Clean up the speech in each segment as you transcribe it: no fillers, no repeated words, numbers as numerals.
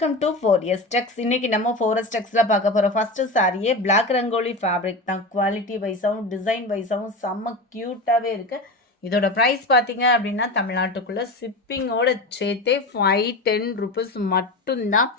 Welcome to 4S Tex. இன்னைக்கு நம்ம 4S Texல பார்க்க போகிற ஃபர்ஸ்ட் சாரியே பிளாக் ரங்கோலி ஃபேப்ரிக் தான். குவாலிட்டி வைஸாகவும் டிசைன் வைஸாகவும் செம்ம க்யூட்டாகவே இருக்குது. இதோட ப்ரைஸ் பார்த்தீங்க அப்படின்னா தமிழ்நாட்டுக்குள்ளே ஷிப்பிங்கோட சேர்த்தே 510 ருபீஸ் மட்டும்தான்.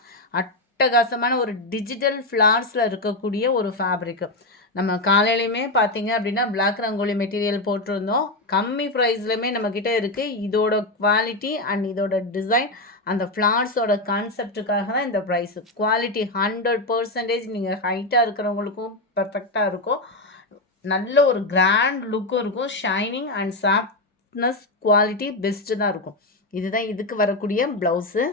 அட்டகாசமான ஒரு டிஜிட்டல் ஃப்ளார்ஸில் இருக்கக்கூடிய ஒரு ஃபேப்ரிக்கு. நம்ம காலையிலையுமே பார்த்தீங்க அப்படின்னா பிளாக் ரங்கோலி மெட்டீரியல் போட்டிருந்தோம். கம்மி ப்ரைஸ்லையுமே நம்மக்கிட்ட இருக்குது. இதோட குவாலிட்டி அண்ட் இதோட டிசைன் அந்த ஃப்ளார்ஸோட கான்செப்டுக்காக தான் இந்த ப்ரைஸ். குவாலிட்டி 100% நீங்கள் ஹைட்டாக இருக்கிறவங்களுக்கும் பர்ஃபெக்டாக இருக்கும். நல்ல ஒரு கிராண்ட் லுக்கும் இருக்கும். Shining and softness quality best தான் இருக்கும். இதுதான் இதுக்கு வரக்கூடிய blouse.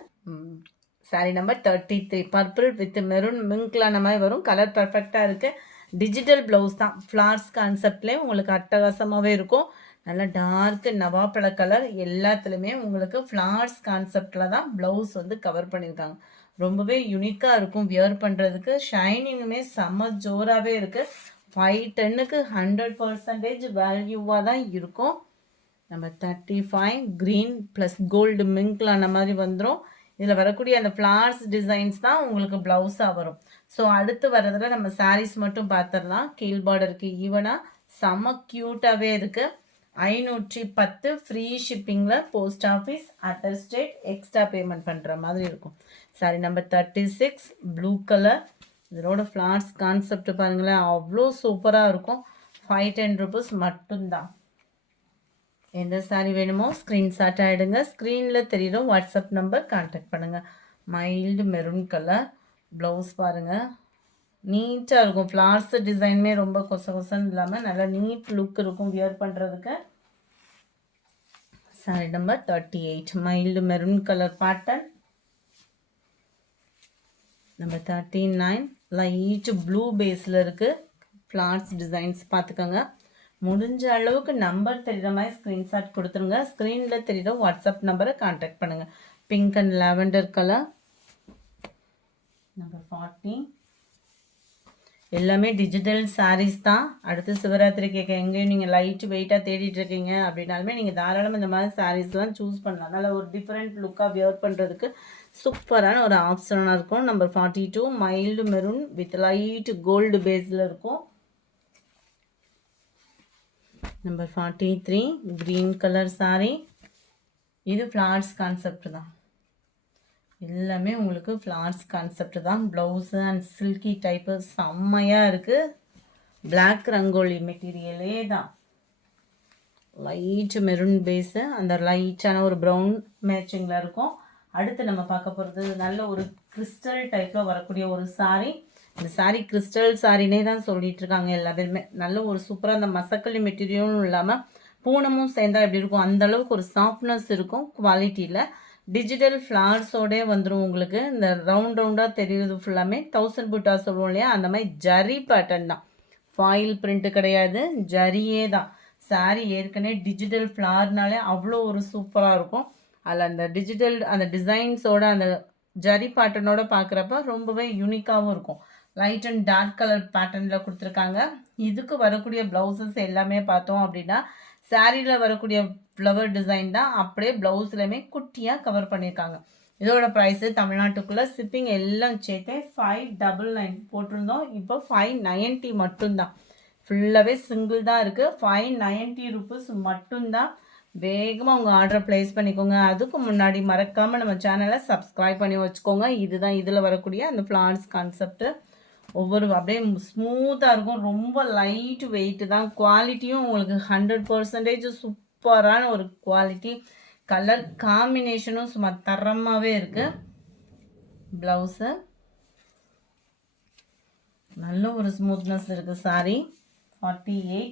Sari number 33 purple with maroon மிங்க்லான மாதிரி வரும். கலர் பர்ஃபெக்டாக இருக்குது. டிஜிட்டல் ப்ளவுஸ் தான். ஃப்ளார்ஸ் கான்செப்ட்லேயே உங்களுக்கு அட்டகாசமாகவே இருக்கும். நல்ல டார்க்கு நவாப்பழ கலர் எல்லாத்துலேயுமே உங்களுக்கு ஃப்ளார்ஸ் கான்செப்டில் தான் ப்ளவுஸ் வந்து கவர் பண்ணியிருக்காங்க. ரொம்பவே யுனிக்காக இருக்கும் வியர் பண்ணுறதுக்கு. ஷைனிங்குமே செம்ம ஜோராகவே இருக்குது. 510க்கு 100% வேல்யூவாக தான் இருக்கும். நம்ம 35 க்ரீன் ப்ளஸ் கோல்டு மிங்க்லான மாதிரி வந்துடும். இதில் வரக்கூடிய அந்த ஃப்ளார்ஸ் டிசைன்ஸ் தான் உங்களுக்கு ப்ளவுஸாக வரும். ஸோ அடுத்து வர்றதில் நம்ம சாரீஸ் மட்டும் பார்த்துடலாம். கீழ் பார்டருக்கு ஈவனாக செம்ம க்யூட்டாகவே இருக்குது. 510 ஃப்ரீ ஷிப்பிங்கில் post office other state extra payment பண்ணுற மாதிரி இருக்கும். Sari number 36 blue colour. இதோட ஃப்ளார்ஸ் கான்செப்ட் பாருங்களேன், அவ்வளோ சூப்பராக இருக்கும். 510 ருபீஸ் மட்டும்தான். எந்த சாரி வேணுமோ ஸ்க்ரீன்ஷாட் ஆகிடுங்க. ஸ்க்ரீனில் தெரியும் வாட்ஸ்அப் நம்பர் கான்டாக்ட் பண்ணுங்கள். Mild maroon colour. ப்ளவுஸ் பாருங்கள், நீட்டாக இருக்கும். ஃப்ளார்ஸ் டிசைனுமே ரொம்ப கொசன்னு இல்லாமல் நல்லா நீட் லுக் இருக்கும் வியர் பண்ணுறதுக்கு. Sorry number 38 mild maroon colour pattern. Number 39 light blue பேஸில் இருக்குது. ஃப்ளார்ஸ் டிசைன்ஸ் பார்த்துக்கோங்க. முடிஞ்ச அளவுக்கு நம்பர் தெரிகிற மாதிரி ஸ்க்ரீன்ஷாட் கொடுத்துருங்க. ஸ்க்ரீனில் தெரிகிற வாட்ஸ்அப் நம்பரை கான்டாக்ட் பண்ணுங்கள். Pink and lavender colour. Number 40 எல்லாமே டிஜிட்டல் சாரீஸ் தான். அடுத்து சிவராத்திரி கேட்க எங்கேயும் நீங்கள் லைட் வெயிட்டாக தேடிட்டு இருக்கீங்க அப்படின்னாலுமே நீங்கள் தாராளமாக இந்த மாதிரி சாரீஸ்லாம் சூஸ் பண்ணலாம். நல்ல ஒரு டிஃப்ரெண்ட் லுக்காக வியர் பண்ணுறதுக்கு சூப்பரான ஒரு ஆப்ஷனாக இருக்கும். Number 42 mild maroon with light gold பேஸில் இருக்கும். Number 43 green colour sari. இது ஃப்ளார்ஸ் கான்செப்ட் தான். எல்லாமே உங்களுக்கு ஃப்ளார்ஸ் கான்செப்ட் தான். ப்ளவுஸு அண்ட் சில்கி டைப்பு செம்மையாக இருக்குது. பிளாக் ரங்கோலி மெட்டீரியலே தான். லைட் மெரூன் பேஸு, அந்த லைட்டான ஒரு ப்ரௌன் மேட்சிங்கில் இருக்கும். அடுத்து நம்ம பார்க்க போகிறது நல்ல ஒரு கிறிஸ்டல் டைப்பில் வரக்கூடிய ஒரு சாரீ. இந்த சாரீ கிறிஸ்டல் சாரினே தான் சொல்லிட்டு இருக்காங்க எல்லா பேருமே. நல்ல ஒரு சூப்பராக அந்த மசக்கல்லி மெட்டீரியலும் இல்லாமல் பூனமும் சேர்ந்தா எப்படி இருக்கும் அந்தளவுக்கு ஒரு சாஃப்ட்னஸ் இருக்கும் குவாலிட்டியில். டிஜிட்டல் ஃப்ளார்ஸோடே வந்துடும் உங்களுக்கு. இந்த ரவுண்டாக தெரியுது ஃபுல்லாமே 1000 புட்டா சொல்லுவோம் இல்லையா, அந்த மாதிரி ஜரி பேட்டர்ன் தான். ஃபாயில் பிரிண்ட்டு கிடையாது, ஜரியே தான். சாரீ ஏற்கனவே டிஜிட்டல் ஃப்ளார்னாலே அவ்வளோ ஒரு சூப்பராக இருக்கும். அதில் அந்த டிஜிட்டல் அந்த டிசைன்ஸோட அந்த ஜரி பேட்டர்னோட பார்க்குறப்ப ரொம்பவே யூனிக்காகவும் இருக்கும். லைட் அண்ட் டார்க் கலர் பேட்டர்னில் கொடுத்துருக்காங்க. இதுக்கு வரக்கூடிய ப்ளவுசஸ் எல்லாமே பார்த்தோம் அப்படின்னா சாரியில் வரக்கூடிய ஃப்ளவர் டிசைன் தான் அப்படியே ப்ளவுஸ்லையுமே குட்டியாக கவர் பண்ணியிருக்காங்க. இதோட ப்ரைஸு தமிழ்நாட்டுக்குள்ளே ஷிப்பிங் எல்லாம் சேர்த்து 599 போட்டிருந்தோம். இப்போ 590 மட்டும்தான். ஃபுல்லாகவே சிங்கிள் தான் இருக்குது. 590 ருபீஸ் மட்டும்தான். வேகமாக உங்கள் ஆர்டரை ப்ளேஸ் பண்ணிக்கோங்க. அதுக்கு முன்னாடி மறக்காமல் நம்ம சேனலை சப்ஸ்கிரைப் பண்ணி வச்சுக்கோங்க. இதுதான் இதில் வரக்கூடிய அந்த ஃப்ளார்ஸ் கான்செப்ட்டு. ஒவ்வொரு அப்படியே ஸ்மூத்தாக இருக்கும். ரொம்ப லைட் வெயிட்டு தான். குவாலிட்டியும் உங்களுக்கு 100% சூப்பரான ஒரு குவாலிட்டி. கலர் காம்பினேஷனும் சும்மா தரமாகவே இருக்குது. ப்ளவுஸு நல்ல ஒரு ஸ்மூத்னஸ் இருக்குது. சாரி 48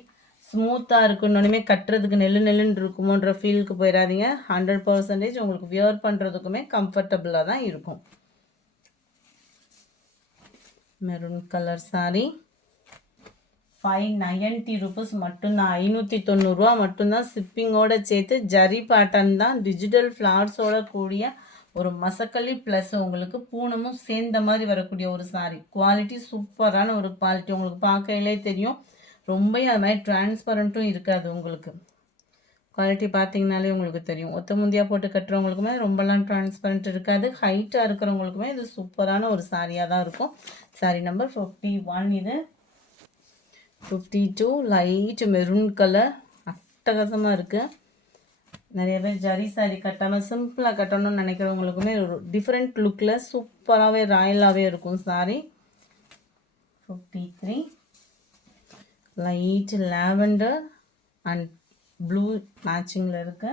ஸ்மூத்தாக இருக்குன்னு கட்டுறதுக்கு நெல்லுன்னு இருக்குமோன்ற ஃபீலுக்கு போயிடாதீங்க. 100% உங்களுக்கு வியர் பண்ணுறதுக்குமே கம்ஃபர்டபுளாக தான் இருக்கும். மெரூன் கலர் சாரீ 590 ருபீஸ் மட்டும்தான். 590 மட்டும்தான். ஷிப்பிங்கோடு சேர்த்து ஜரி பேட்டர்ன் தான். டிஜிட்டல் ஃப்ளார்ஸோட கூடிய ஒரு மசக்கல்லி ப்ளஸ் உங்களுக்கு பூனமும் சேர்ந்த மாதிரி வரக்கூடிய ஒரு சாரீ. குவாலிட்டி சூப்பரான ஒரு குவாலிட்டி. உங்களுக்கு பார்க்கையிலே தெரியும். ரொம்ப அது மாதிரி டிரான்ஸ்பரண்ட்டும் இருக்காது உங்களுக்கு. குவாலிட்டி பார்த்தீங்கனாலே உங்களுக்கு தெரியும். ஒத்த முந்தியா போட்டு கட்டுறவங்களுக்குமே ரொம்பலாம் டிரான்ஸ்பரண்ட் இருக்காது. ஹைட்டாக இருக்கிறவங்களுக்குமே இது சூப்பரான ஒரு சாரியாக தான் இருக்கும். சாரி நம்பர் 51 இது. 52 லைட் மெரூன் கலர் அட்டகாசமாக இருக்குது. நிறைய பேர் ஜரி சாரி கட்டாமல் சிம்பிளாக கட்டணும்னு நினைக்கிறவங்களுக்குமே ஒரு டிஃப்ரெண்ட் லுக்கில் சூப்பராகவே ராயலாகவே இருக்கும் sari. 53 light lavender and blue மேட்சிங்கில் இருக்கு.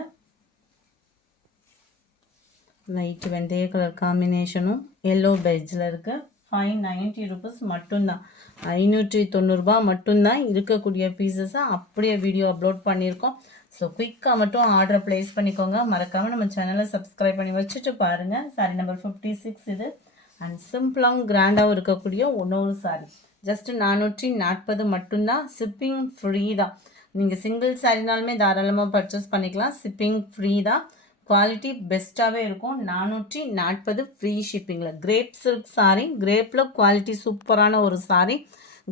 லைட் வெந்தய கலர் காம்பினேஷனும் எல்லோ பெட்ஜில் இருக்கு. 590 rupees மட்டும்தான். 590 ரூபா மட்டும்தான். இருக்கக்கூடிய பீசஸை அப்படியே வீடியோ அப்லோட் பண்ணியிருக்கோம். ஸோ குயிக்காக மட்டும் ஆர்டர் ப்ளேஸ் பண்ணிக்கோங்க. மறக்காமல் நம்ம சேனலை சப்ஸ்கிரைப் பண்ணி வச்சுட்டு பாருங்கள். சாரி நம்பர் 56 இது. அண்ட் சிம்பிளாகவும் கிராண்டாகவும் இருக்கக்கூடிய இன்னொரு சாரி. ஜஸ்ட் 440 மட்டும்தான். ஷிப்பிங் ஃப்ரீ தான். நீங்கள் சிங்கிள் சாரினாலுமே தாராளமாக பர்ச்சேஸ் பண்ணிக்கலாம். ஷிப்பிங் ஃப்ரீ தான். குவாலிட்டி பெஸ்ட்டாகவே இருக்கும். 440 ஃப்ரீ ஷிப்பிங்கில். Crepe silk sari. கிரேப்பில் குவாலிட்டி சூப்பரான ஒரு சாரி.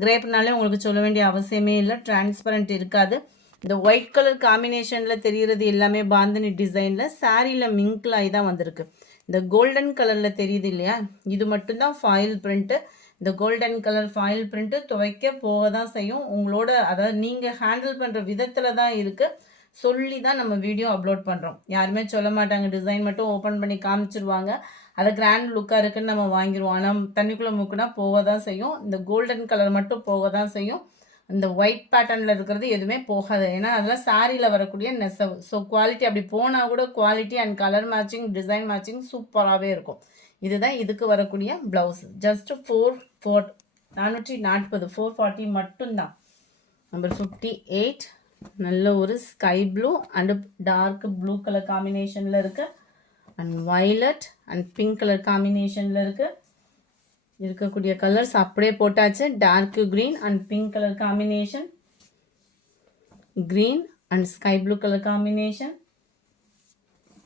கிரேப்னாலே உங்களுக்கு சொல்ல வேண்டிய அவசியமே இல்லை. டிரான்ஸ்பரண்ட் இருக்காது. இந்த ஒயிட் கலர் காம்பினேஷனில் தெரிகிறது எல்லாமே பாந்தினி டிசைனில் சாரியில் மிங்க்லாகி தான் வந்திருக்கு. இந்த கோல்டன் கலரில் தெரியுது இல்லையா, இது மட்டும்தான் ஃபாயில் பிரிண்ட்டு. இந்த கோல்டன் கலர் ஃபாயில் பிரிண்ட்டு துவைக்க போக தான் செய்யும். உங்களோட அதாவது நீங்கள் ஹேண்டில் பண்ணுற விதத்தில் தான் இருக்குது. சொல்லி தான் நம்ம வீடியோ அப்லோட் பண்ணுறோம். யாருமே சொல்ல மாட்டாங்க, டிசைன் மட்டும் ஓப்பன் பண்ணி காமிச்சிருவாங்க, அதை கிராண்ட் லுக்காக இருக்குன்னு நம்ம வாங்கிடுவோம். ஆனால் தண்ணிக்குள்ளே முக்குனா போக தான் செய்யும். இந்த கோல்டன் கலர் மட்டும் போக தான் செய்யும். இந்த ஒயிட் பேட்டர்னில் இருக்கிறது எதுவுமே போகாது. ஏன்னா அதெல்லாம் சாரியில் வரக்கூடிய நெசவு. ஸோ குவாலிட்டி அப்படி போனால் கூட quality and colour matching design matching சூப்பராகவே இருக்கும். இதுதான் இதுக்கு வரக்கூடிய ப்ளவுஸ். ஜஸ்ட் 440 440 மட்டும்தான். நம்பர் 58 நல்ல ஒரு sky blue and dark blue colour காம்பினேஷனில் இருக்குது. And violet and pink colour காம்பினேஷனில் இருக்குது. இருக்கக்கூடிய கலர்ஸ் அப்படியே போட்டாச்சு. Dark green and pink colour combination, green and sky blue colour combination,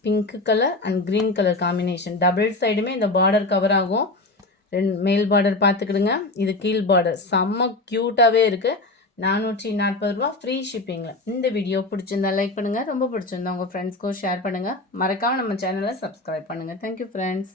pink colour and green colour combination. Double சைடுமே இந்த border cover ஆகும். மேல் பார்டர் பார்த்துக்கிடுங்க, இது கீழ் பார்டர். செம்ம க்யூட்டாகவே இருக்குது. 440 ரூபா ஃப்ரீ ஷிப்பிங்கில். இந்த வீடியோ பிடிச்சிருந்தா லைக் பண்ணுங்கள். ரொம்ப பிடிச்சிருந்தா உங்கள் ஃப்ரெண்ட்ஸ்க்கோ ஷேர் பண்ணுங்கள். மறக்காமல் நம்ம சேனலை சப்ஸ்கிரைப் பண்ணுங்கள். Thank you friends.